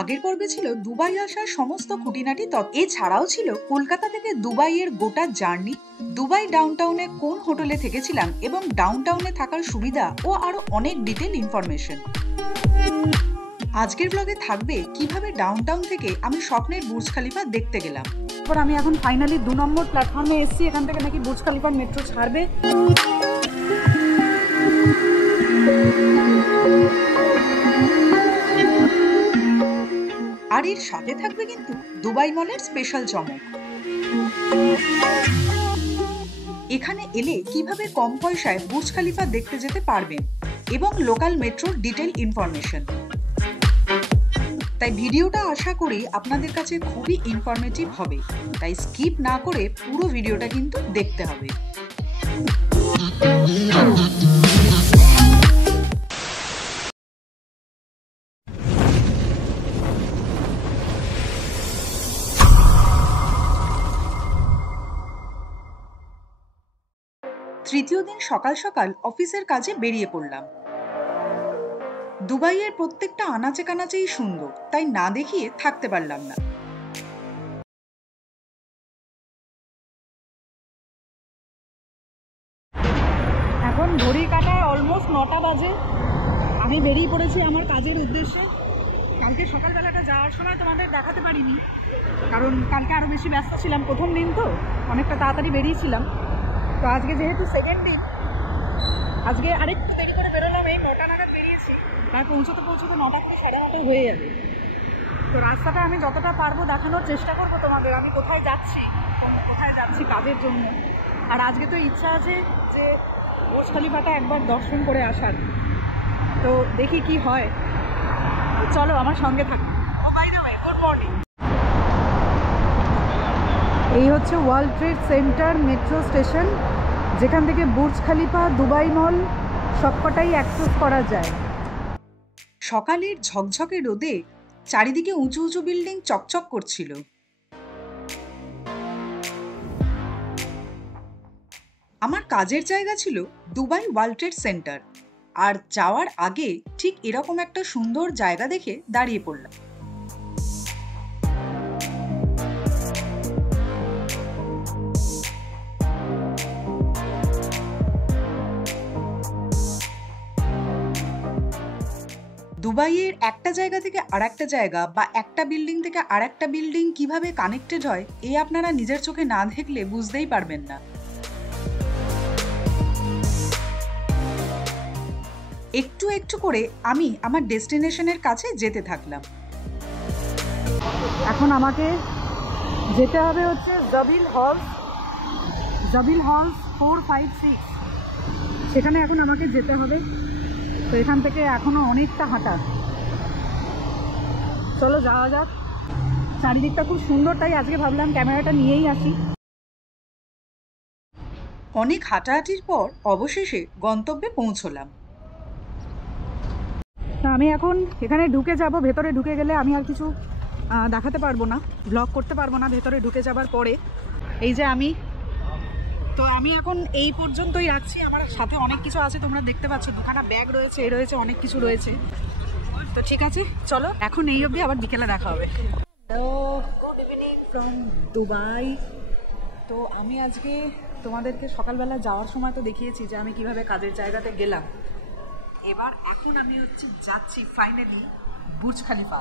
আগের পর্বে ছিল দুবাই আসার সমস্ত খুঁটিনাটি তথ্য, এছাড়াও ছিল কলকাতা থেকে দুবাইয়ের গোটা জার্নি, দুবাই ডাউনটাউনে কোন হোটেলে থেকেছিলাম এবং ডাউনটাউনে থাকার সুবিধা ও আরো অনেক ডিটেল ইনফরমেশন। আজকের ব্লগে থাকবে কিভাবে ডাউনটাউন থেকে আমি স্বপ্নের বুর্জ খলিফা দেখতে গেলাম। এরপর আমি এখন ফাইনালি 2 নম্বর প্ল্যাটফর্মে এসেছি। এখান থেকে নাকি বুর্জ খলিফার মেট্রো ছাড়বে। আর এর সাথে থাকবে কিন্তু দুবাই মলের স্পেশাল চমক। এখানে এলে কিভাবে কম পয়সায় বুর্জ খলিফা দেখতে যেতে পারবেন এবং লোকাল মেট্রোর ডিটেল ইনফরমেশন। তাই ভিডিওটা আশা করি আপনাদের কাছে খুবই ইনফরমেটিভ হবে, তাই স্কিপ না করে পুরো ভিডিওটা কিন্তু দেখতে হবে। তৃতীয় দিন সকাল সকাল অফিসের কাজে বেরিয়ে পড়লাম। দুবাইয়ের প্রত্যেকটা আনাচে কানাচেই সুন্দর, তাই না দেখিয়ে থাকতে পারলাম না। এখন ঘড়ি কাটায় অলমোস্ট 9টা বাজে। আমি বেরিয়ে পড়েছি আমার কাজের উদ্দেশ্যে। কালকে সকালবেলাটা যাওয়ার সময় তোমাদের দেখাতে পারিনি, কারণ কালকে আরো বেশি ব্যস্ত ছিলাম। প্রথম দিন তো অনেকটা তাড়াতাড়ি বেরিয়েছিলাম। তো আজকে যেহেতু সেকেন্ড দিন, আজকে আরেকটু দেরি করে বেরোলাম। এই 9টা নাগাদ বেরিয়েছি, প্রায় পৌঁছতে 9টা থেকে 9:30 হয়ে যাবে। তো রাস্তাটা আমি যতটা পারবো দেখানোর চেষ্টা করবো তোমাদের, আমি কোথায় যাচ্ছি কাজের জন্য। আর আজকে তো ইচ্ছা আছে যে বুর্জ খলিফাটা একবার দর্শন করে আসার। তো দেখি কি হয়, চলো আমার সঙ্গে থাকো। Good morning. এই হচ্ছে world trade centre metro station, যেখান থেকে বুর্জ খলিফা, দুবাই মল সবকটাই অ্যাক্সেস করা যায়। সকালের ঝকঝকে রোদে চারিদিকে উঁচু উঁচু বিল্ডিং চকচক করছিল। আমার কাজের জায়গা ছিল দুবাই ওয়ার্ল্ড ট্রেড সেন্টার, আর যাওয়ার আগে ঠিক এরকম একটা সুন্দর জায়গা দেখে দাঁড়িয়ে পড়লাম। দুবাইয়ের একটা জায়গা থেকে আরেকটা জায়গা বা একটা বিল্ডিং থেকে আরেকটা বিল্ডিং কিভাবে কানেক্টেড হয়, এই আপনারা নিজের চোখে না দেখলে বুঝতেই পারবেন না। একটু একটু করে আমি আমার ডেস্টিনেশনের কাছে যেতে থাকলাম। এখন আমাকে যেতে হবে হচ্ছে জাবিল হলস 456, সেখানে এখন আমাকে যেতে হবে। তো এখান থেকে এখনো অনেকটা হাঁটা, চলো যাওয়া যাক। চারিদিকটা খুব সুন্দর, তাই আজকে ভাবলাম ক্যামেরাটা নিয়েই আসি। অনেক হাঁটাহাঁটির পর অবশেষে গন্তব্যে পৌঁছলাম। আমি এখন এখানে ঢুকে যাব। ভেতরে ঢুকে গেলে আমি আর কিছু দেখাতে পারবো না, ব্লগ করতে পারবো না ভেতরে ঢুকে যাবার পরে। এই যে আমি এখন এই পর্যন্তই রাখছি। আমার সাথে অনেক কিছু আছে, তোমরা দেখতে পাচ্ছ, দুখানা ব্যাগ রয়েছে, অনেক কিছু রয়েছে। তো ঠিক আছে, চলো এখন এই অবধি, আবার বিকেলে দেখা হবে। Hello, good evening from Dubai. তো আমি আজকে তোমাদেরকে সকালবেলা যাওয়ার সময় তো দেখিয়েছি যে আমি কিভাবে কাজের জায়গাতে গেলাম। এখন আমি যাচ্ছি ফাইনালি বুর্জ খলিফা।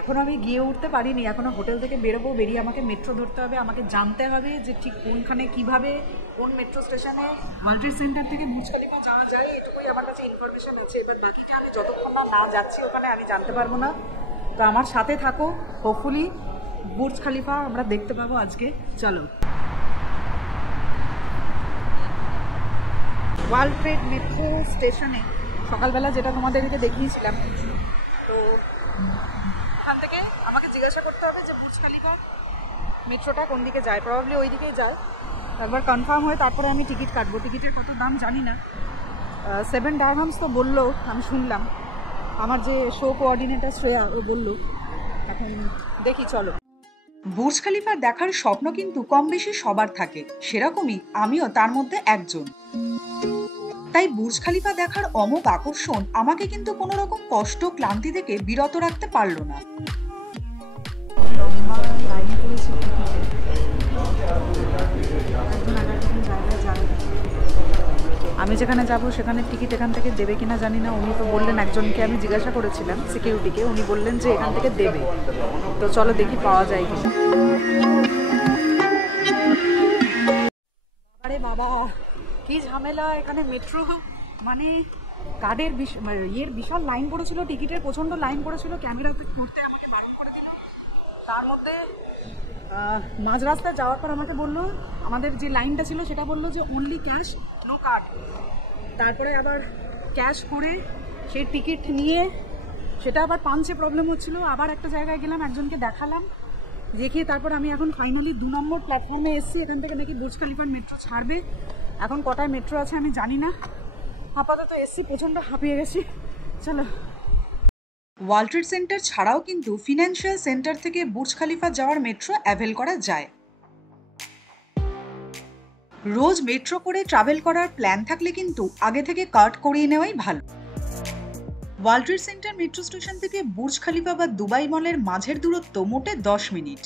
এখন আমি গিয়ে উঠতে পারিনি, এখনো হোটেল থেকে বেরোবো। বেরিয়ে আমাকে মেট্রো ধরতে হবে, আমাকে জানতে হবে যে ঠিক কোনখানে কিভাবে কোন মেট্রো স্টেশনে ওয়ার্ল্ড ট্রেড সেন্টার থেকে বুর্জ খলিফা যাওয়া যায়। এটুকুই আমার কাছে ইনফরমেশন আছে। এবার বাকিটা আমি যতক্ষণ না যাচ্ছি ওখানে আমি জানতে পারবো না। তো আমার সাথে থাকো, হোপফুলি বুর্জ খলিফা আমরা দেখতে পাবো আজকে। চলো, ওয়ার্ল্ড ট্রেড মেট্রো স্টেশনে সকালবেলা যেটা তোমাদেরকে দেখিয়েছিলাম। তো ওখান থেকে আমাকে জিজ্ঞাসা করতে হবে যে বুর্জ খলিফা মেট্রোটা কোন দিকে যায়। প্রবাবলি ওই দিকেই যায়। একবার কনফার্ম হয় তারপরে আমি টিকিট কাটবো। টিকিটের কত দাম জানি না, 7 ডারহামস তো বললো, আমি শুনলাম। আমার যে শো কোঅর্ডিনেটর শ্রেয়া, ও বললো। এখন দেখি, চলো। বুর্জ খলিফা দেখার স্বপ্ন কিন্তু কম বেশি সবার থাকে, সেরকমই আমিও তার মধ্যে একজন। তাই বুর্জ খলিফা দেখার অমোঘ আকর্ষণ আমাকে কিন্তু কোনো রকম কষ্ট ক্লান্তি থেকে বিরত রাখতে পারল না। আমি যেখানে যাব সেখানে টিকিট এখান থেকে দেবে কিনা জানি না। উনি তো বললেন, একজনকে আমি জিজ্ঞাসা করেছিলাম সিকিউরিটিকে, উনি বললেন যে এখান থেকে দেবে। তো চলো দেখি পাওয়া যায় কিনা। আরে বাবা কি ঝামেলা এখানে! মেট্রো মানে কার্ডের বিশাল লাইন পড়েছিল, টিকিটের প্রচণ্ড লাইন পড়েছিল, ক্যামেরাতে করতে আমাকে বারণ করে দিল। তার মধ্যে মাঝ রাস্তায় যাওয়ার পর আমাকে বললো, আমাদের যে লাইনটা ছিল সেটা বললো যে অনলি ক্যাশ নো কার্ড। তারপরে আবার ক্যাশ করে সেই টিকিট নিয়ে সেটা আবার পাঞ্চে প্রবলেম হচ্ছিলো। আবার একটা জায়গায় গেলাম, একজনকে দেখালাম, দেখিয়ে তারপর আমি এখন ফাইনালি 2 নম্বর প্ল্যাটফর্মে এসেছি। এখান থেকে নাকি বুর্জ খলিফার মেট্রো ছাড়বে। এখন কটায় মেট্রো আছে আমি জানি না। আপাতত এসছি, প্রচণ্ড হাঁপিয়ে গেছি। চলো। ওয়ার্ল্ড ট্রেড সেন্টার ছাড়াও কিন্তু ফিনান্সিয়াল সেন্টার থেকে বুর্জ খলিফা যাওয়ার মেট্রো অ্যাভেল করা যায়। রোজ মেট্রো করে ট্রাভেল করার প্ল্যান থাকলে কিন্তু আগে থেকে কার্ড করিয়ে নেওয়াই ভালো। World trade centre metro station থেকে বুর্জ খলিফা বা দুবাই মলের মাঝের দূরত্ব মোটে 10 মিনিট।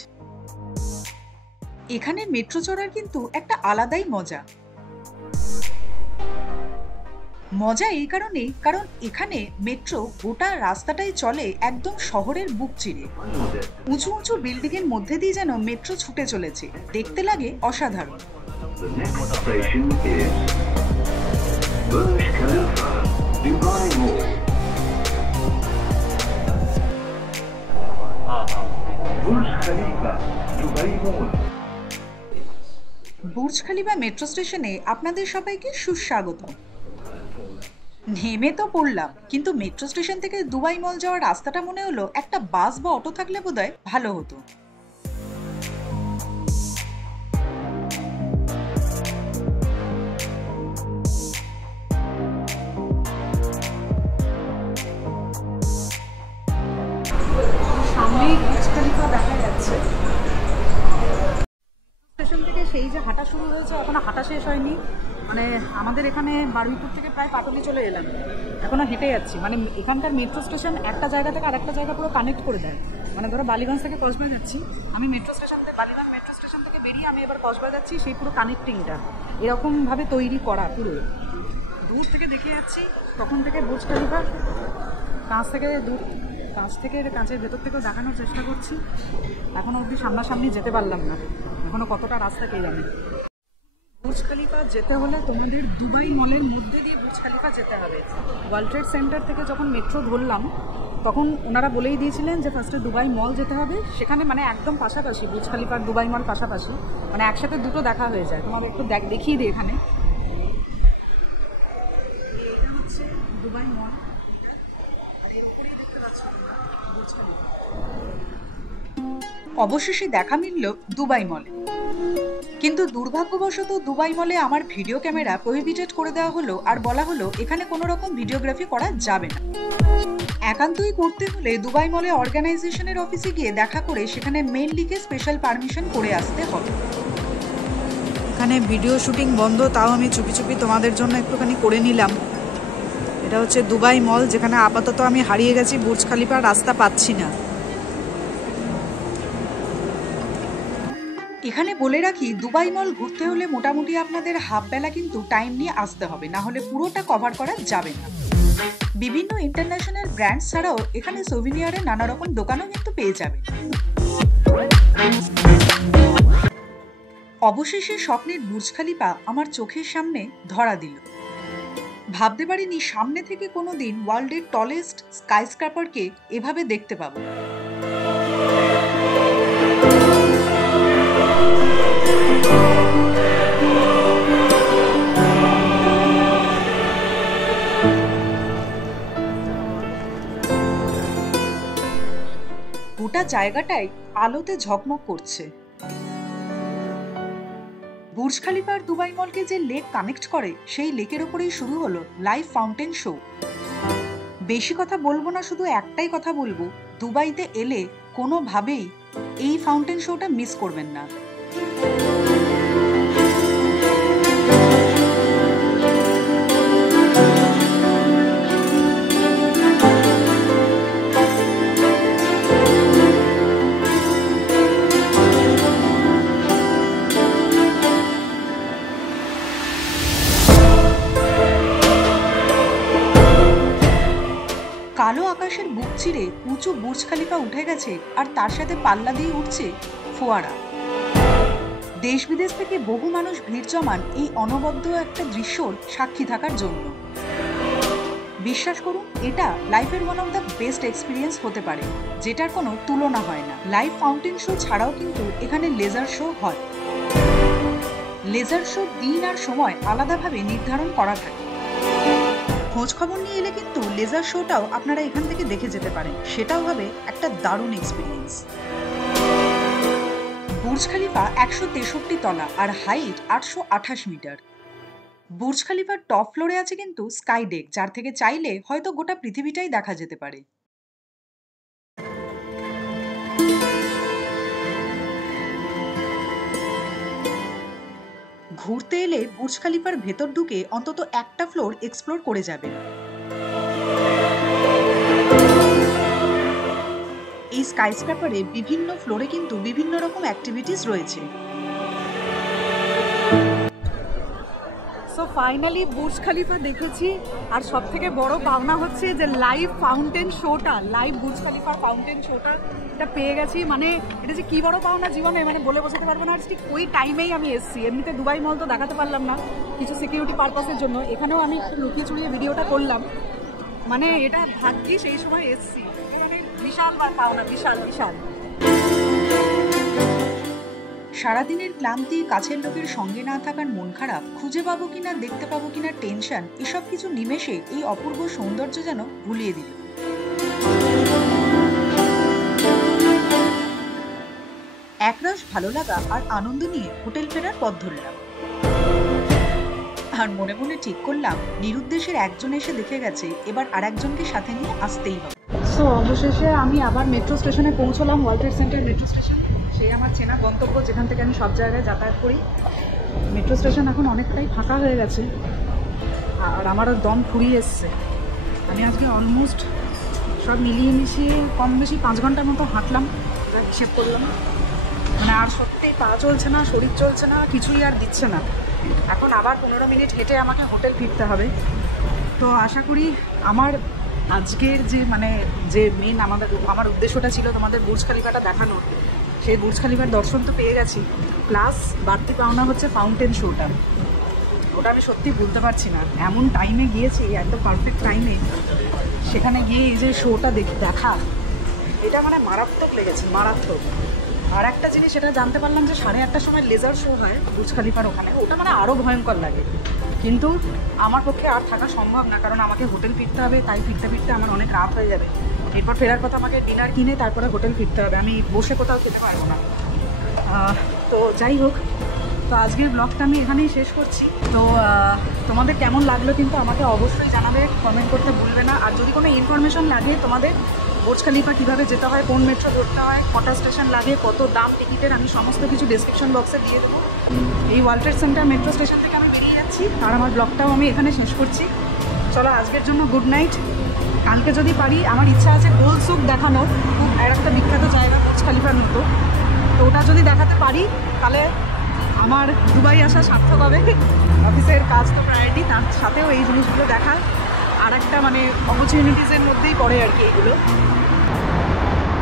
এখানে মেট্রো চড়ার কিন্তু একটা আলাদাই মজা। মজা এই কারণেই, কারণ এখানে মেট্রো গোটা রাস্তাটাই চলে একদম শহরের বুক চিরে। উঁচু উঁচু বিল্ডিং এর মধ্যে দিয়ে যেন মেট্রো ছুটে চলেছে, দেখতে লাগে অসাধারণ। বুর্জ খলিফা মেট্রো স্টেশনে আপনাদের সবাইকে সুস্বাগত। নেমে তো পড়লাম, কিন্তু মেট্রো স্টেশন থেকে দুবাই মল যাওয়ার রাস্তাটা মনে হলো একটা বাস বা অটো থাকলে বোধহয় ভালো হতো। সামনেই বুর্জ খলিফা দেখা যাচ্ছে। স্টেশন থেকে সেই যে হাঁটা শুরু হয়েছে, এখনো হাঁটা শেষ হয়নি। মানে আমাদের এখানে বারুইপুর থেকে প্রায় পাটুলি চলে এলাম, এখনো হেঁটে যাচ্ছি। মানে এখানকার মেট্রো স্টেশন একটা জায়গা থেকে আরেকটা জায়গা পুরো কানেক্ট করে দেয়। মানে ধরো বালিগঞ্জ থেকে কসবা যাচ্ছি, আমি মেট্রো স্টেশন থেকে বালিগঞ্জ মেট্রো স্টেশন থেকে বেরিয়ে আমি এবার কসবা যাচ্ছি, সেই পুরো কানেক্টিংটা এরকমভাবে তৈরি করা। পুরো দূর থেকে দেখে যাচ্ছি, তখন থেকে বুর্জ খলিফা কাঁচ থেকে কাঁচের ভেতর থেকেও দেখানোর চেষ্টা করছি। এখনো অবধি সামনাসামনি যেতে পারলাম না, এখনো কতটা রাস্তা কে জানে। বুর্জ খলিফা যেতে হলে তোমাদের দুবাই মলের মধ্যে দিয়ে বুর্জ খলিফা যেতে হবে। ওয়ার্ল্ড ট্রেড সেন্টার থেকে যখন মেট্রো ধরলাম তখন ওনারা বলেই দিয়েছিলেন যে ফার্স্টে দুবাই মল যেতে হবে। সেখানে মানে একদম পাশাপাশি বুর্জ খলিফার দুবাই মল পাশাপাশি, মানে একসাথে দুটো দেখা হয়ে যায়। তোমাদের একটু দেখিয়ে দিই, এখানে এটা হচ্ছে দুবাই মল, আর এর ওপরেই দেখতে পাচ্ছ তোমরা বুর্জ খলিফা। অবশেষে দেখা মিলল দুবাই মলে, কিন্তু দুর্ভাগ্যবশত দুবাই মলে আমার ভিডিও ক্যামেরা প্রহিবিটেড করে দেওয়া হলো, আর বলা হলো এখানে কোনো রকম ভিডিওগ্রাফি করা যাবে না। একান্তই করতে হলে দুবাই মলে অর্গানাইজেশনের অফিসে গিয়ে দেখা করে সেখানে মেইল লিখে স্পেশাল পারমিশন করে আসতে হবে। এখানে ভিডিও শুটিং বন্ধ, তাও আমি চুপি চুপি তোমাদের জন্য একটুখানি করে নিলাম। এটা হচ্ছে দুবাই মল, যেখানে আপাতত আমি হারিয়ে গেছি, বুর্জ খলিফার রাস্তা পাচ্ছি না। এখানে বলে রাখি, দুবাই মল ঘুরতে হলে মোটামুটি আপনাদের হাফ বেলা কিন্তু টাইম নিয়ে আসতে হবে, না হলে পুরোটা কভার করা যাবে না। বিভিন্ন ইন্টারন্যাশনাল ব্র্যান্ড ছাড়াও এখানে সোভিনিয়ারের নানা রকম দোকানও কিন্তু পেয়ে যাবে। অবশেষে স্বপ্নের বুর্জ খলিফা আমার চোখের সামনে ধরা দিল। ভাবতে পারিনি সামনে থেকে কোনোদিন ওয়ার্ল্ডের টলেস্ট স্কাইস্ক্র্যাপারকে এভাবে দেখতে পাবো। গোটা জায়গাটাই আলোতে ঝকমক করছে। বুর্জ খলিফা আর দুবাই মলকে যে লেক কানেক্ট করে, সেই লেকের ওপরেই শুরু হলো লাইভ ফাউন্টেন শো। বেশি কথা বলবো না, শুধু একটাই কথা বলবো, দুবাইতে এলে কোনোভাবেই এই ফাউন্টেন শোটা মিস করবেন না। বুর্জ খলিফা উঠে গেছে আর তার সাথে পাল্লা দিয়ে উঠছে ফোয়ারা। দেশ বিদেশ থেকে বহু মানুষ ভিড় জমান এই অনবদ্য একটা দৃশ্যর সাক্ষী থাকার জন্য। বিশ্বাস করুন, এটা লাইফের one of the best experience হতে পারে, যেটার কোনো তুলনা হয় না। লাইভ ফাউন্টেন শো ছাড়াও কিন্তু এখানে লেজার শো হয়। লেজার শো দিন আর সময় আলাদাভাবে নির্ধারণ করা থাকে। খোঁজ খবর নিয়ে এলে কিন্তু লেজার শোটাও আপনারা এখান থেকে দেখে যেতে পারেন, সেটাও হবে একটা দারুণ এক্সপিরিয়েন্স। বুর্জ খলিফা 163 তলা আর হাইট 828 মিটার। বুর্জ খলিফার টপ ফ্লোরে আছে কিন্তু স্কাই ডেক, যার থেকে চাইলে হয়তো গোটা পৃথিবীটাই দেখা যেতে পারে। ঘুরতে এলে বুর্জ খলিফার ভেতর ঢুকে অন্তত একটা ফ্লোর এক্সপ্লোর করে যাবে। এই স্কাইস্ক্র্যাপারে বিভিন্ন ফ্লোরে কিন্তু বিভিন্ন রকম অ্যাক্টিভিটিস রয়েছে। সো ফাইনালি বুর্জ খলিফা দেখেছি, আর সব থেকে বড় পাওনা হচ্ছে যে লাইভ ফাউন্টেন শোটা, লাইভ বুর্জ খলিফার ফাউন্টেন শোটা এটা পেয়ে গেছি। মানে এটা যে কি বড় পাওনা জীবনে, মানে বলে বোঝাতে পারবো না। আর ঠিক ওই টাইমেই আমি এসেছি। এমনিতে দুবাই মল তো দেখাতে পারলাম না কিছু সিকিউরিটি পারপাসের জন্য, এখানেও আমি একটু লুকিয়ে চুরিয়ে ভিডিওটা করলাম। মানে এটা ভাগ্যি সেই সময় এসেছি, মানে বিশাল পাওনা, বিশাল বিশাল। সারাদিনের ক্লান্তি, কাছের লোকের সঙ্গে না থাকার মন খারাপ, খুঁজে পাবো কিনা, দেখতে পাবো কিনা টেনশন, এসব কিছু নিমেষে এই অপূর্ব সৌন্দর্য যেন ভুলিয়ে দিল। একরাশ ভালো লাগা আর আনন্দ নিয়ে হোটেল ফেরার পথ ধরলাম। আর মনে মনে ঠিক করলাম, নিরুদ্দেশের একজন এসে দেখে গেছে, এবার আর একজনকে সাথে নিয়ে আসতেই হবে। সো অবশেষে আমি আবার মেট্রো স্টেশনে পৌঁছলাম, world trade centre metro station. সেই আমার চেনা গন্তব্য, যেখান থেকে আমি সব জায়গায় যাতায়াত করি। মেট্রো স্টেশন এখন অনেকটাই ফাঁকা হয়ে গেছে, আর আমারও দম ফুরিয়ে এসছে। আমি আজকে অলমোস্ট সব মিলিয়ে মিশিয়ে কম বেশি 5 ঘন্টার মতো হাঁটলাম, যা হিসেব করলাম। মানে আর সত্যিই পা চলছে না, শরীর চলছে না, কিছুই আর দিচ্ছে না। এখন আবার 15 মিনিট হেঁটে আমাকে হোটেল ফিরতে হবে। তো আশা করি আমার আজকের যে মেন আমার উদ্দেশ্যটা ছিল তোমাদের বুর্জ খলিফাটা দেখানোর, সেই বুর্জ খলিফার দর্শন তো পেয়ে গেছি, প্লাস বাড়তি পাওনা হচ্ছে ফাউন্টেন শোটা। ওটা আমি সত্যি বলতে পারছি না, এমন টাইমে গিয়েছি, একদম পারফেক্ট টাইমে। সেখানে গিয়ে এই যে শোটা দেখা, এটা মানে মারাত্মক লেগেছে, মারাত্মক। আর একটা জিনিস সেটা জানতে পারলাম যে 8:30টার সময় লেজার শো হয় বুর্জ খলিফার ওখানে, ওটা মানে আরও ভয়ঙ্কর লাগে। কিন্তু আমার পক্ষে আর থাকা সম্ভব না, কারণ আমাকে হোটেল ফিরতে হবে, তাই ফিরতে ফিরতে আমার অনেক রাত হয়ে যাবে। এরপর ফেরার কথা আমাকে ডিনার কিনে তারপরে হোটেল ফিরতে হবে, আমি বসে কোথাও খেতে পারবো না। তো যাই হোক, তো আজকের ব্লগটা আমি এখানেই শেষ করছি। তো তোমাদের কেমন লাগলো কিন্তু আমাকে অবশ্যই জানাবে, কমেন্ট করতে ভুলবে না। আর যদি কোনো ইনফরমেশন লাগে তোমাদের, বুর্জ খলিফা কীভাবে যেতে হয়, কোন মেট্রো ধরতে হয়, কটা স্টেশন লাগে, কত দাম টিকিটের, আমি সমস্ত কিছু ডেসক্রিপশন বক্সে দিয়ে দেবো। এই world trade centre metro station থেকে আমি বেরিয়ে যাচ্ছি, আর আমার ব্লগটাও আমি এখানে শেষ করছি। চলো আজকের জন্য গুড নাইট। কালকে যদি পারি, আমার ইচ্ছা আছে গোল সুক দেখানোর, খুব একটা বিখ্যাত জায়গা বুর্জ খলিফার মতো। তো ওটা যদি দেখাতে পারি তাহলে আমার দুবাই আসা সার্থক হবে। অফিসের কাজ তো প্রায়োরিটি, তার সাথেও এই জিনিসগুলো দেখা আর একটা অপরচুনিটিসের মধ্যেই পড়ে আর কি এগুলো।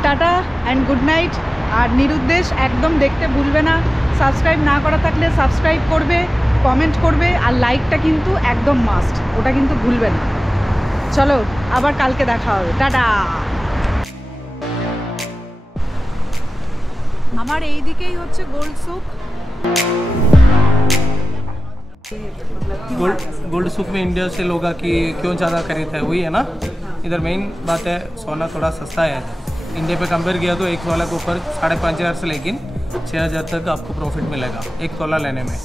Tata and good night. আর নিরুদ্দেশ একদম দেখতে ভুলবে না, সাবস্ক্রাইব না করা থাকলে সাবস্ক্রাইব করবে, কমেন্ট করবে, আর লাইকটা কিন্তু একদম মাস্ট, ওটা কিন্তু ভুলবে না। চলো আবার কালকে দেখা হবে, টাটা। আমার এই দিকেই হচ্ছে গোল্ড সুক। गोल्ड सुक में इंडिया से लोग कि क्यों ज़्यादा खरीद है, वही है ना। इधर मेन बात है सोना थोड़ा सस्ता है, इंडिया पे कंपेयर किया तो 1 तोला के ऊपर 5,500 से लेकिन 6,000 तक आपको प्रॉफिट मिलेगा 1 तोला लेने में।